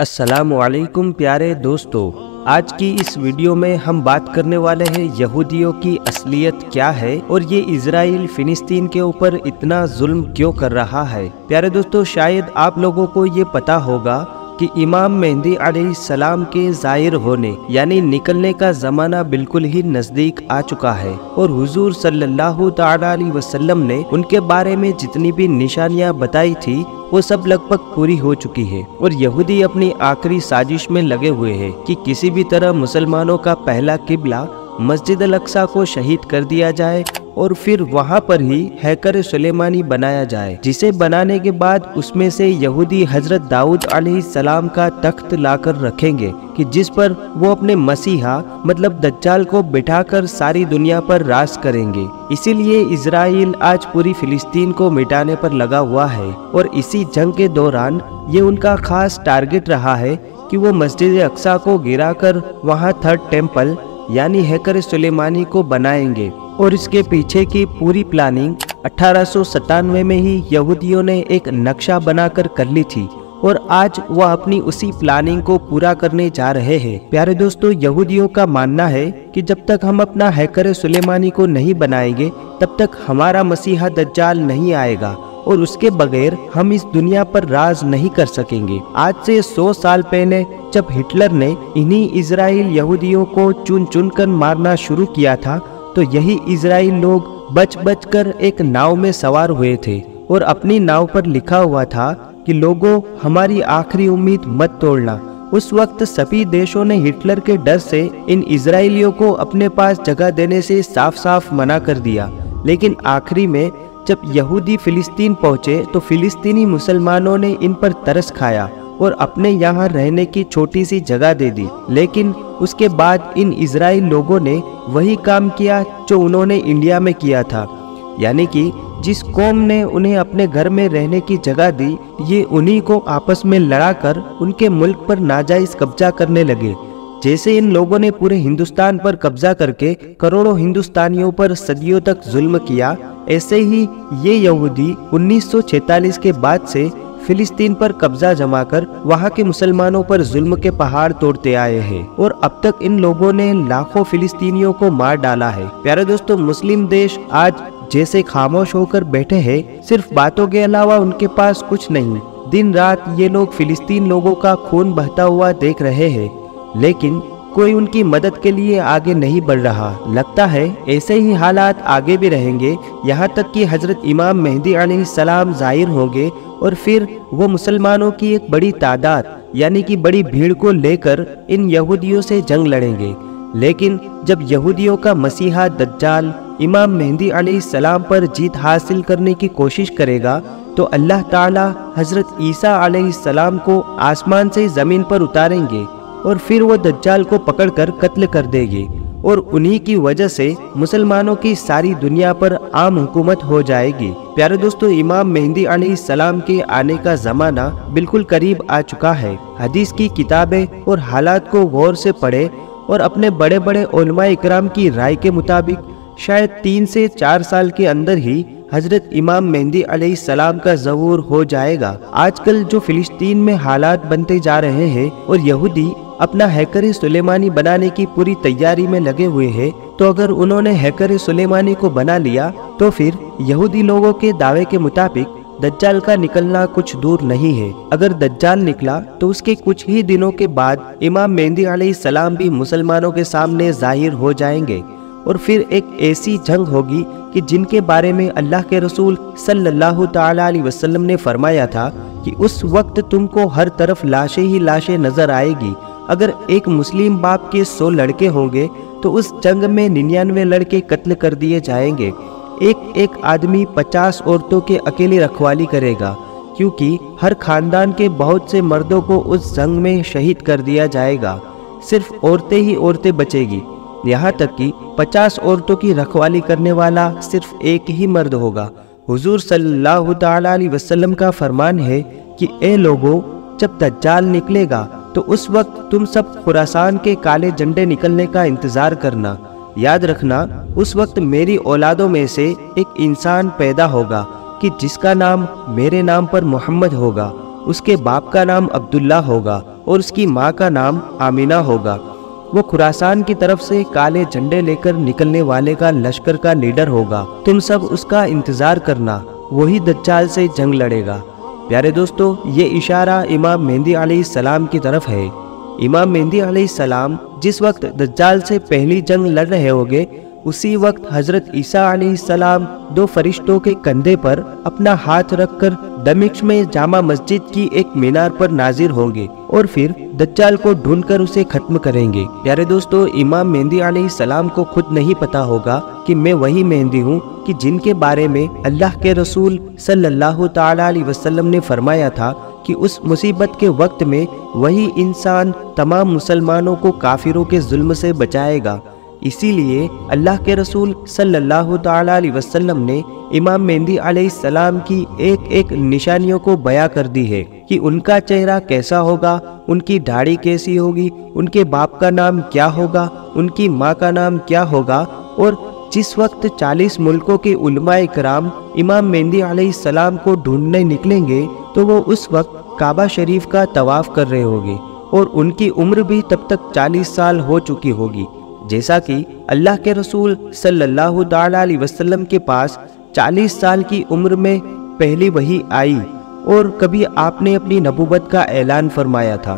अस्सलामुअलैकुम प्यारे दोस्तों, आज की इस वीडियो में हम बात करने वाले हैं यहूदियों की असलियत क्या है और ये इजराइल फिलिस्तीन के ऊपर इतना जुल्म क्यों कर रहा है। प्यारे दोस्तों, शायद आप लोगों को ये पता होगा कि इमाम मेहदी अलैहिस्सलाम के ज़ाहिर होने यानी निकलने का ज़माना बिल्कुल ही नज़दीक आ चुका है और हुजूर सल्लल्लाहु तआला अलैहि वसल्लम ने उनके बारे में जितनी भी निशानियां बताई थी वो सब लगभग पूरी हो चुकी है और यहूदी अपनी आखिरी साजिश में लगे हुए हैं कि किसी भी तरह मुसलमानों का पहला किबला मस्जिद अल अक्सा को शहीद कर दिया जाए और फिर वहां पर ही हैकर सुलेमानी बनाया जाए, जिसे बनाने के बाद उसमें से यहूदी हजरत दाऊद अलैहिस्सलाम का तख्त लाकर रखेंगे कि जिस पर वो अपने मसीहा मतलब दज्जाल को बिठाकर सारी दुनिया पर राज करेंगे। इसीलिए इजराइल आज पूरी फिलिस्तीन को मिटाने पर लगा हुआ है और इसी जंग के दौरान ये उनका खास टारगेट रहा है कि वो मस्जिद अक्सा को गिराकर वहाँ थर्ड टेम्पल यानी हैकर सुलेमानी को बनाएंगे और इसके पीछे की पूरी प्लानिंग 1897 में ही यहूदियों ने एक नक्शा बनाकर कर ली थी और आज वह अपनी उसी प्लानिंग को पूरा करने जा रहे हैं। प्यारे दोस्तों, यहूदियों का मानना है कि जब तक हम अपना हैकर सुलेमानी को नहीं बनाएंगे तब तक हमारा मसीहा दज्जाल नहीं आएगा और उसके बगैर हम इस दुनिया पर राज नहीं कर सकेंगे। आज से 100 साल पहले जब हिटलर ने इन्हीं इजराइल यहूदियों को चुन चुन कर मारना शुरू किया था तो यही इजराइल लोग बच बच कर एक नाव में सवार हुए थे और अपनी नाव पर लिखा हुआ था कि लोगों, हमारी आखिरी उम्मीद मत तोड़ना। उस वक्त सभी देशों ने हिटलर के डर से इन इजराइलियों को अपने पास जगह देने से साफ साफ मना कर दिया, लेकिन आखिरी में जब यहूदी फिलिस्तीन पहुंचे तो फिलिस्तीनी मुसलमानों ने इन पर तरस खाया और अपने यहाँ रहने की छोटी सी जगह दे दी। लेकिन उसके बाद इन इजराइल लोगों ने वही काम किया जो उन्होंने इंडिया में किया था, यानी कि जिस कौम ने उन्हें अपने घर में रहने की जगह दी, ये उन्हीं को आपस में लड़ाकर उनके मुल्क पर नाजायज कब्जा करने लगे। जैसे इन लोगों ने पूरे हिंदुस्तान पर कब्जा करके करोड़ों हिंदुस्तानियों पर सदियों तक जुल्म किया, ऐसे ही ये यहूदी 1946 के बाद से फिलिस्तीन पर कब्जा जमाकर वहां के मुसलमानों पर जुल्म के पहाड़ तोड़ते आए हैं और अब तक इन लोगों ने लाखों फिलिस्तीनियों को मार डाला है। प्यारे दोस्तों, मुस्लिम देश आज जैसे खामोश होकर बैठे हैं, सिर्फ बातों के अलावा उनके पास कुछ नहीं। दिन रात ये लोग फिलिस्तीन लोगों का खून बहता हुआ देख रहे हैं, लेकिन कोई उनकी मदद के लिए आगे नहीं बढ़ रहा। लगता है ऐसे ही हालात आगे भी रहेंगे, यहाँ तक कि हजरत इमाम मेहदी अलैहिस्सलाम ज़ाहिर होंगे और फिर वो मुसलमानों की एक बड़ी तादाद यानी कि बड़ी भीड़ को लेकर इन यहूदियों से जंग लड़ेंगे। लेकिन जब यहूदियों का मसीहा दज्जाल इमाम मेहदी अलैहिस्सलाम पर जीत हासिल करने की कोशिश करेगा तो अल्लाह ताला हजरत ईसा अलैहिस्सलाम को आसमान से ज़मीन पर उतारेंगे और फिर वो दज्जाल को पकड़कर कत्ल कर देंगे और उन्हीं की वजह से मुसलमानों की सारी दुनिया पर आम हुकूमत हो जाएगी। प्यारे दोस्तों, इमाम मेहदी अलैहिस्सलाम के आने का ज़माना बिल्कुल करीब आ चुका है। हदीस की किताबें और हालात को गौर से पढ़े और अपने बड़े बड़े उलमा इकराम की राय के मुताबिक शायद 3 से 4 साल के अंदर ही हजरत इमाम मेहदी अलैहिस्सलाम का ज़हूर हो जाएगा। आजकल जो फिलिस्तीन में हालात बनते जा रहे हैं और यहूदी अपना हैकर सुलेमानी बनाने की पूरी तैयारी में लगे हुए हैं, तो अगर उन्होंने हैकर सुलेमानी को बना लिया तो फिर यहूदी लोगों के दावे के मुताबिक दज्जाल का निकलना कुछ दूर नहीं है। अगर दज्जाल निकला तो उसके कुछ ही दिनों के बाद इमाम मेहदी अलैहिस्सलाम भी मुसलमानों के सामने जाहिर हो जाएंगे और फिर एक ऐसी जंग होगी कि जिनके बारे में अल्लाह के रसूल सल्लल्लाहु तआला अलैहि वसल्लम ने फरमाया था कि उस वक्त तुमको हर तरफ लाशें ही लाशें नजर आएगी। अगर एक मुस्लिम बाप के 100 लड़के होंगे तो उस जंग में 99 लड़के कत्ल कर दिए जाएंगे। एक एक आदमी 50 औरतों के अकेली रखवाली करेगा, क्योंकि हर खानदान के बहुत से मर्दों को उस जंग में शहीद कर दिया जाएगा। सिर्फ औरतें ही औरतें बचेगी, यहाँ तक कि 50 औरतों की रखवाली करने वाला सिर्फ एक ही मर्द होगा। हुजूर सल्लल्लाहु तआला अलैहि वसल्लम का फरमान है कि ए लोगों, जब दज्जाल निकलेगा तो उस वक्त तुम सब खुरासान के काले झंडे निकलने का इंतजार करना। याद रखना, उस वक्त मेरी औलादों में से एक इंसान पैदा होगा कि जिसका नाम मेरे नाम पर मोहम्मद होगा اس کے باپ کا نام عبداللہ ہوگا اور اس کی ماں کا نام آمینہ ہوگا۔ وہ خراسان کی طرف سے کالے جھنڈے لے کر نکلنے والے کا لشکر کا لیڈر ہوگا۔ تم سب اس کا انتظار کرنا، وہی دجال سے جنگ لڑے گا۔ پیارے دوستو، یہ اشارہ امام مہدی علیہ السلام کی طرف ہے۔ امام مہدی علیہ السلام جس وقت دجال سے پہلی جنگ لڑ رہے ہوگے، اسی وقت حضرت عیسیٰ علیہ السلام دو فرشتوں کے کندھے پر اپنا ہاتھ رکھ کر دمشق میں جامع مسجد کی ایک مینار پر نازل ہوں گے اور پھر دجال کو ڈھونڈ کر اسے ختم کریں گے۔ پیارے دوستو، امام مہدی علیہ السلام کو خود نہیں پتا ہوگا کہ میں وہی مہدی ہوں کہ جن کے بارے میں اللہ کے رسول صلی اللہ تعالیٰ علیہ وسلم نے فرمایا تھا کہ اس مصیبت کے وقت میں وہی انسان تمام مسلمانوں کو کافروں کے ظلم سے بچائے گا۔ اسی لیے اللہ کے رسول صلی اللہ تعالیٰ علیہ وسلم نے امام مہدی علیہ السلام کی ایک ایک نشانیوں کو بیان کر دی ہے کہ ان کا چہرہ کیسا ہوگا، ان کی داڑھی کیسی ہوگی، ان کے باپ کا نام کیا ہوگا، ان کی ماں کا نام کیا ہوگا۔ اور جس وقت 40 ملکوں کے علماء کرام امام مہدی علیہ السلام کو ڈھونڈنے نکلیں گے تو وہ اس وقت کعبہ شریف کا طواف کر رہے ہوں گے اور ان کی عمر بھی تب تک 40 سال ہو چکی ہوگی۔ جیسا کہ اللہ کے رسول صلی اللہ تعالیٰ علیہ وسلم کے پاس 40 سال کی عمر میں پہلی وحی آئی اور کبھی آپ نے اپنی نبوت کا اعلان فرمایا تھا۔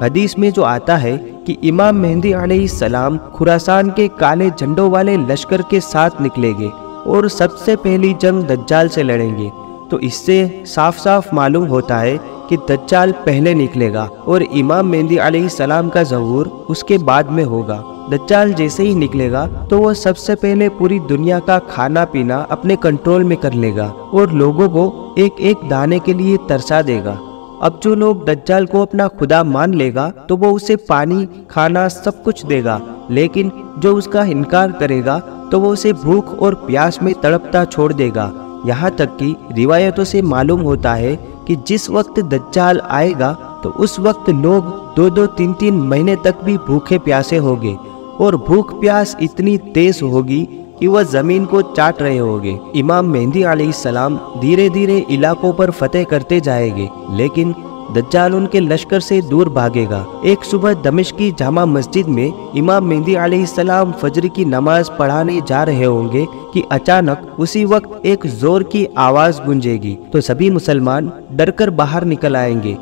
حدیث میں جو آتا ہے کہ امام مہدی علیہ السلام خراسان کے کالے جھنڈوں والے لشکر کے ساتھ نکلیں گے اور سب سے پہلی جنگ دجال سے لڑیں گے، تو اس سے صاف صاف معلوم ہوتا ہے کہ دجال پہلے نکلے گا اور امام مہدی علیہ السلام کا ظہور اس کے بعد میں ہوگا۔ دجال جیسے ہی نکلے گا تو وہ سب سے پہلے پوری دنیا کا کھانا پینا اپنے کنٹرول میں کر لے گا اور لوگوں کو ایک ایک دانے کے لیے ترسا دے گا۔ اب جو لوگ دجال کو اپنا خدا مان لے گا تو وہ اسے پانی، کھانا سب کچھ دے گا، لیکن جو اس کا انکار کرے گا تو وہ اسے بھوک اور پیاس میں تڑپتا چھوڑ دے گا۔ یہاں تک کہ روایتوں سے معلوم ہوتا ہے کہ جس وقت دجال آئے گا تو اس وقت لوگ 2-2 3-3 مہینے تک بھی بھوکے پیاسے ہوں گے اور بھوک پیاس اتنی تیز ہوگی کہ وہ زمین کو چاٹ رہے ہوں گے۔ امام مہدی علیہ السلام دھیرے دھیرے علاقوں پر فتح کرتے جائیں گے، لیکن دجال ان کے لشکر سے دور بھاگے گا۔ ایک صبح دمشق کی جامع مسجد میں امام مہدی علیہ السلام فجر کی نماز پڑھانے جا رہے ہوں گے کہ اچانک اسی وقت ایک زور کی آواز گونجے گی تو سبھی مسلمان ڈر کر باہر نکل آئیں گے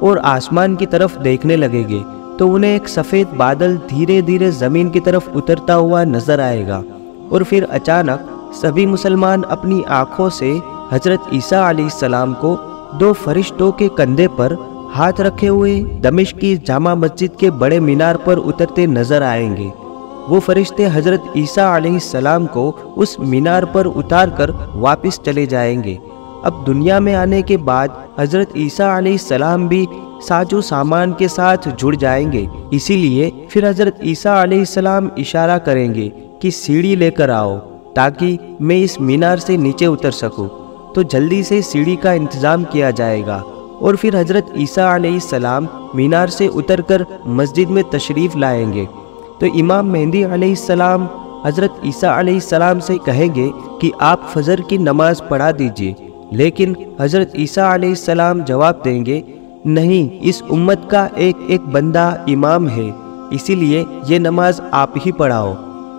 اور آسمان کی طرف دیکھنے لگیں گے تو انہیں ایک سفید بادل دھیرے دھیرے زمین کی طرف اترتا ہوا نظر آئے گا اور پھر اچانک سبھی مسلمان اپنی آنکھوں سے حضرت عیسیٰ علیہ السلام کو 2 فرشتوں کے کندھے پر ہاتھ رکھے ہوئے دمشق کی جامع مسجد کے بڑے مینار پر اترتے نظر آئیں گے۔ وہ فرشتے حضرت عیسیٰ علیہ السلام کو اس مینار پر اتار کر واپس چلے جائیں گے۔ اب دنیا میں آنے کے بعد حضرت عیسیٰ علیہ السلام بھی ساز و سامان کے ساتھ جڑ جائیں گے، اسی لیے پھر حضرت عیسیٰ علیہ السلام اشارہ کریں گے کہ سیڑھی لے کر آؤ تاکہ میں اس مینار سے نیچے اتر سکوں، تو جلدی سے سیڑھی کا انتظام کیا جائے گا اور پھر حضرت عیسیٰ علیہ السلام مینار سے اتر کر مسجد میں تشریف لائیں گے۔ تو امام مہدی علیہ السلام حضرت عیسیٰ علیہ السلام سے کہیں گے کہ آپ فجر کی نماز پڑھا دیجئے، لیکن حضرت عیسیٰ علیہ السلام جواب دیں گے، نہیں، اس امت کا ایک ایک بندہ امام ہے، اسی لیے یہ نماز آپ ہی پڑھاؤ۔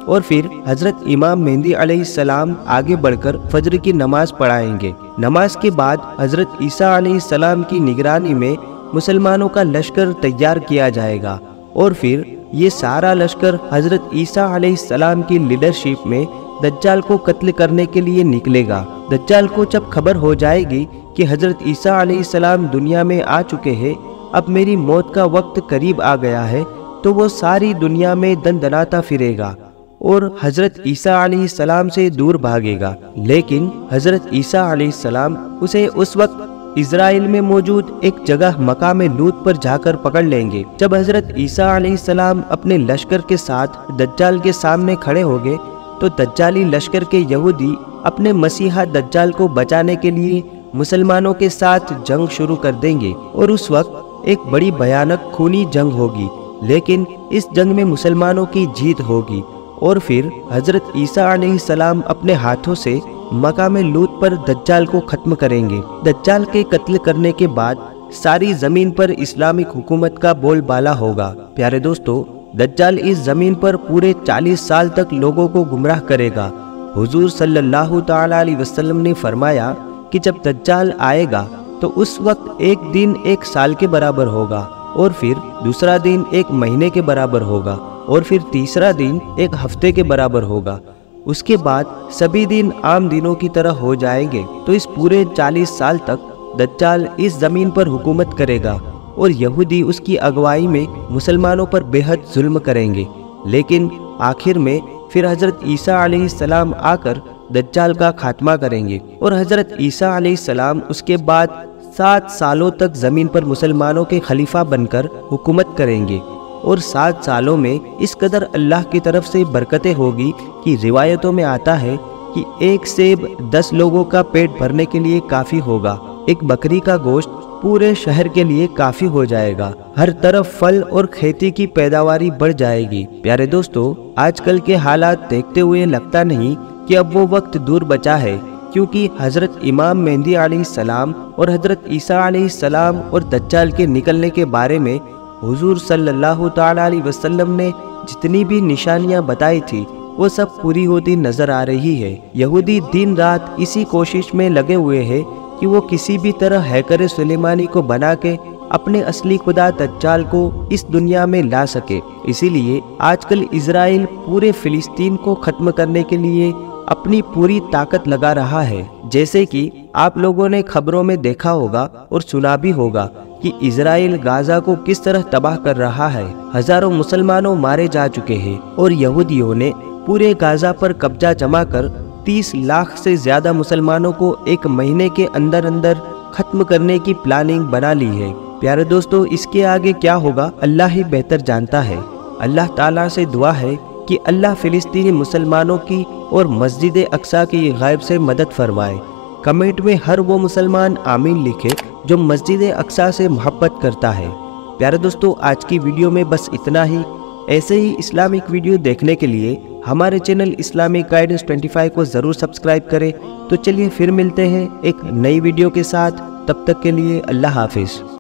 اور پھر حضرت امام مہدی علیہ السلام آگے بڑھ کر فجر کی نماز پڑھائیں گے۔ نماز کے بعد حضرت عیسیٰ علیہ السلام کی نگرانی میں مسلمانوں کا لشکر تیار کیا جائے گا اور پھر یہ سارا لشکر حضرت عیسیٰ علیہ السلام کی لیڈرشپ میں دجال کو قتل کرنے کے لیے نکلے گا۔ دجال کو جب خبر ہو جائے گی کہ حضرت عیسیٰ علیہ السلام دنیا میں آ چکے ہیں، اب میری موت کا وقت قریب آ گیا ہے، تو وہ ساری دنیا میں دندناتا پھرے گا اور حضرت عیسیٰ علیہ السلام سے دور بھاگے گا، لیکن حضرت عیسیٰ علیہ السلام اسے اس وقت اسرائیل میں موجود ایک جگہ مقام لوط پر جا کر پکڑ لیں گے۔ جب حضرت عیسیٰ علیہ السلام اپنے لشکر کے ساتھ دجال کے سامنے کھڑے ہوں گے تو دجالی لشکر کے یہودی اپنے مسیحا دجال کو بچانے کے لیے مسلمانوں کے ساتھ جنگ شروع کر دیں گے اور اس وقت ایک بڑی بھیانک خونی جنگ ہوگی، لیکن اس جنگ میں مسلمانوں کی جیت ہوگی اور پھر حضرت عیسیٰ علیہ السلام اپنے ہاتھوں سے مقام لوط پر دجال کو ختم کریں گے۔ دجال کے قتل کرنے کے بعد सारी जमीन पर इस्लामिक हुकूमत का बोलबाला होगा। प्यारे दोस्तों, दज्जाल इस जमीन पर पूरे 40 साल तक लोगों को गुमराह करेगा। हुजूर सल्लल्लाहु ताला अलैहि वसल्लम ने फरमाया कि जब दज्जाल आएगा तो उस वक्त एक दिन एक साल के बराबर होगा, और फिर दूसरा दिन एक महीने के बराबर होगा, और फिर तीसरा दिन एक हफ्ते के बराबर होगा। उसके बाद सभी दिन आम दिनों की तरह हो जाएंगे। तो इस पूरे 40 साल तक दज्जाल इस ज़मीन पर हुकूमत करेगा और यहूदी उसकी अगुवाई में मुसलमानों पर बेहद जुल्म करेंगे। लेकिन आखिर में फिर हज़रत ईसा अलैहिस्सलाम आकर दज्जाल का खात्मा करेंगे, और हज़रत ईसा अलैहिस्सलाम उसके बाद 7 सालों तक ज़मीन पर मुसलमानों के खलीफा बनकर हुकूमत करेंगे। और 7 सालों में इस कदर अल्लाह की तरफ से बरकतें होगी कि रिवायतों में आता है कि एक सेब 10 लोगों का पेट भरने के लिए काफ़ी होगा। एक बकरी का गोश्त पूरे शहर के लिए काफ़ी हो जाएगा। हर तरफ फल और खेती की पैदावारी बढ़ जाएगी। प्यारे दोस्तों, आजकल के हालात देखते हुए लगता नहीं कि अब वो वक्त दूर बचा है, क्योंकि हज़रत इमाम मेहदी अलैहिस्सलाम और हज़रत ईसा अलैहिस्सलाम और दज्जाल के निकलने के बारे में हुजूर सल्लल्लाहु ताला अलैहि वसल्लम ने जितनी भी निशानियां बताई थी वो सब पूरी होती नजर आ रही है। यहूदी दिन रात इसी कोशिश में लगे हुए हैं कि वो किसी भी तरह हैकर सुलेमानी को बना के अपने असली खुदा दज्जाल को इस दुनिया में ला सके। इसीलिए आजकल इजराइल पूरे फिलिस्तीन को खत्म करने के लिए अपनी पूरी ताकत लगा रहा है। जैसे कि आप लोगों ने खबरों में देखा होगा और सुना भी होगा कि इजराइल गाजा को किस तरह तबाह कर रहा है। हजारों मुसलमानों मारे जा चुके हैं और यहूदियों ने पूरे गाजा पर कब्जा जमा कर 30 लाख से ज्यादा मुसलमानों को एक महीने के अंदर अंदर खत्म करने की प्लानिंग बना ली है। प्यारे दोस्तों, इसके आगे क्या होगा अल्लाह ही बेहतर जानता है। अल्लाह ताला से दुआ है कि अल्लाह फिलिस्तीनी मुसलमानों की और मस्जिद अक्सा की गायब से मदद फरमाए। कमेंट में हर वो मुसलमान आमीन लिखे जो मस्जिद अक्सा से मोहब्बत करता है। प्यारे दोस्तों, आज की वीडियो में बस इतना ही। ऐसे ही इस्लामिक वीडियो देखने के लिए हमारे चैनल इस्लामिक गाइडेंस 25 को ज़रूर सब्सक्राइब करें। तो चलिए फिर मिलते हैं एक नई वीडियो के साथ। तब तक के लिए अल्लाह हाफिज़।